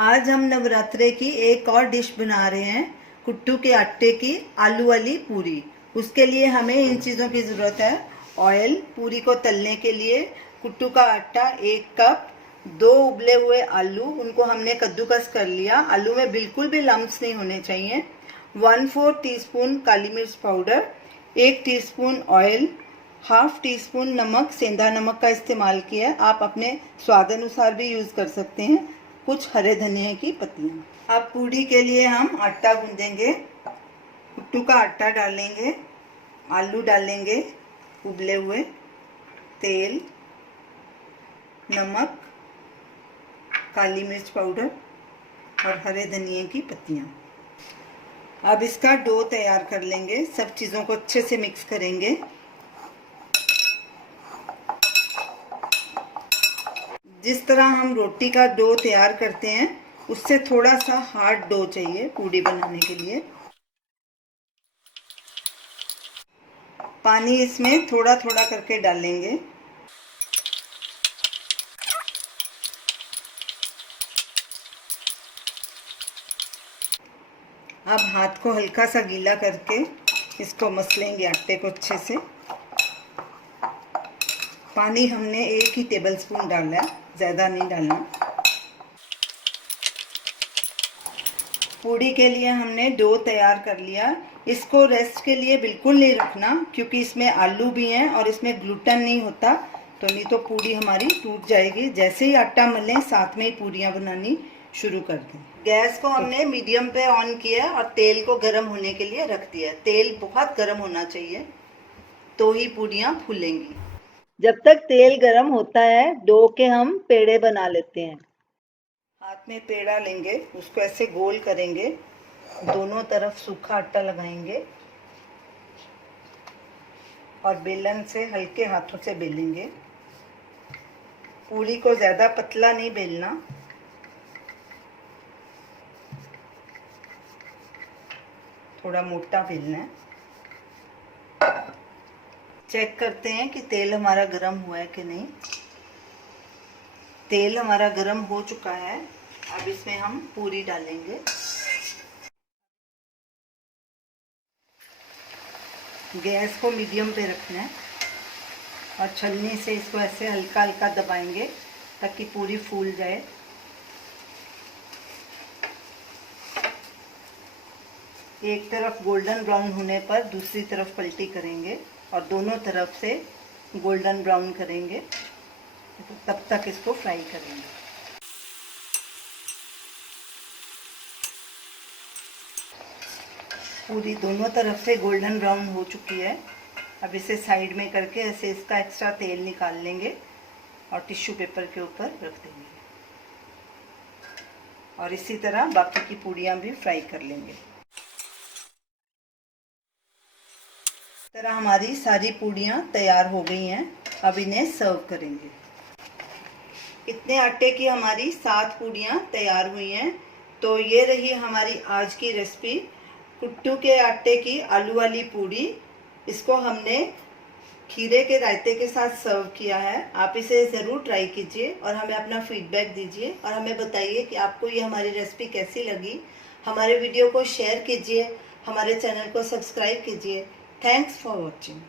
आज हम नवरात्रे की एक और डिश बना रहे हैं, कुट्टू के आटे की आलू वाली पूरी। उसके लिए हमें इन चीज़ों की ज़रूरत है। ऑयल, पूरी को तलने के लिए कुट्टू का आटा 1 कप, 2 उबले हुए आलू, उनको हमने कद्दूकस कर लिया। आलू में बिल्कुल भी लम्स नहीं होने चाहिए। 1/4 टीस्पून काली मिर्च powder, 1 teaspoon oil, half tea spoon नमक, सेंधा नमक का इस्तेमाल किया है। आप अपने स्वाद अनुसार भी यूज़ कर सकते हैं। कुछ हरे धनिया की पत्तियाँ। अब पूड़ी के लिए हम आटा गूंदेंगे। कुट्टू का आटा डालेंगे, आलू डालेंगे उबले हुए, तेल, नमक, काली मिर्च पाउडर और हरे धनिया की पत्तियाँ। अब इसका डो तैयार कर लेंगे। सब चीज़ों को अच्छे से मिक्स करेंगे। जिस तरह हम रोटी का डो तैयार करते हैं उससे थोड़ा सा हार्ड डो चाहिए पूड़ी बनाने के लिए। पानी इसमें थोड़ा थोड़ा करके डालेंगे। अब हाथ को हल्का सा गीला करके इसको मसलेंगे आटे को अच्छे से। पानी हमने 1 ही टेबलस्पून डाला है, ज़्यादा नहीं डालना। पूड़ी के लिए हमने डो तैयार कर लिया। इसको रेस्ट के लिए बिल्कुल नहीं रखना, क्योंकि इसमें आलू भी हैं और इसमें ग्लूटेन नहीं होता, तो नहीं तो पूड़ी हमारी टूट जाएगी। जैसे ही आटा मलें साथ में ही पूड़ियाँ बनानी शुरू कर दें। गैस को हमने मीडियम पे ऑन किया और तेल को गर्म होने के लिए रख दिया। तेल बहुत गर्म होना चाहिए, तो ही पूड़ियाँ फूलेंगी। जब तक तेल गर्म होता है, डो के हम पेड़े बना लेते हैं। हाथ में पेड़ा लेंगे, उसको ऐसे गोल करेंगे, दोनों तरफ सूखा आटा लगाएंगे और बेलन से हल्के हाथों से बेलेंगे। पूरी को ज़्यादा पतला नहीं बेलना, थोड़ा मोटा बेलना है। चेक करते हैं कि तेल हमारा गर्म हुआ है कि नहीं। तेल हमारा गर्म हो चुका है। अब इसमें हम पूरी डालेंगे। गैस को मीडियम पे रखना है और छलनी से इसको ऐसे हल्का हल्का दबाएंगे ताकि पूरी फूल जाए। एक तरफ गोल्डन ब्राउन होने पर दूसरी तरफ पलटी करेंगे और दोनों तरफ से गोल्डन ब्राउन करेंगे, तब तक इसको फ्राई करेंगे। पूरी दोनों तरफ से गोल्डन ब्राउन हो चुकी है। अब इसे साइड में करके ऐसे इसका एक्स्ट्रा तेल निकाल लेंगे और टिश्यू पेपर के ऊपर रख देंगे और इसी तरह बाकी की पूड़ियाँ भी फ्राई कर लेंगे। इस तरह हमारी सारी पूड़ियाँ तैयार हो गई हैं। अब इन्हें सर्व करेंगे। इतने आटे की हमारी 7 पूड़ियाँ तैयार हुई हैं। तो ये रही हमारी आज की रेसिपी, कुट्टू के आटे की आलू वाली पूड़ी। इसको हमने खीरे के रायते के साथ सर्व किया है। आप इसे ज़रूर ट्राई कीजिए और हमें अपना फीडबैक दीजिए और हमें बताइए कि आपको ये हमारी रेसिपी कैसी लगी। हमारे वीडियो को शेयर कीजिए, हमारे चैनल को सब्सक्राइब कीजिए। Thanks for watching.